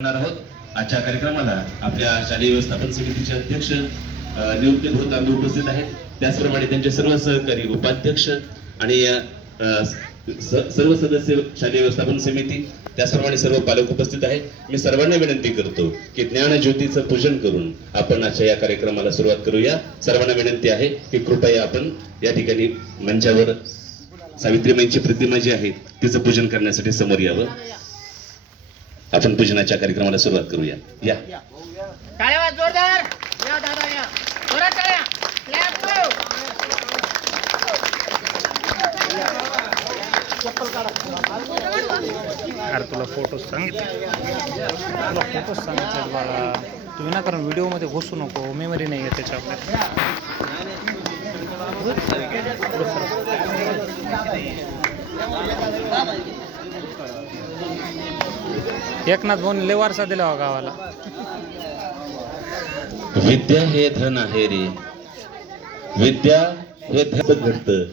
करणार आहोत. आजच्या कार्यक्रमाला आपल्या शालेय व्यवस्थापन समितीचे अध्यक्ष नियुक्ती भोरतांबे उपस्थित आहेत. त्याचप्रमाणे त्यांचे सर्व सहकारी उपाध्यक्ष आणि सर्व सदस्य शालेय व्यवस्थापन समिती त्याचप्रमाणे सर्व पालक उपस्थित आहेत. मी सर्वांना विनंती करतो की ज्ञान ज्योतीचं पूजन करून आपण आजच्या या कार्यक्रमाला सुरुवात करूया. सर्वांना विनंती आहे की कृपया आपण या ठिकाणी मंचावर सावित्रीबाईंची प्रतिमा जी आहे तिचं पूजन करण्यासाठी समोर यावं. आपण पूजनाच्या कार्यक्रमाला सुरुवात करूया. या. टाळ्या वाज जोरदार. या दादा या. जोरात टाळ्या क्लॅप करो अरे तुला फोटो सांगितले. तुला फोटो सांगितले बाळा. तू विनाकारण व्हिडिओमध्ये घुसू नको. मेमरी नाही आहे त्याच्या आपल्या एकनाथ भाऊन लय वारसा दिला हो गावाला. विद्या हे धन आहे रे. विद्या हे धन घडतं.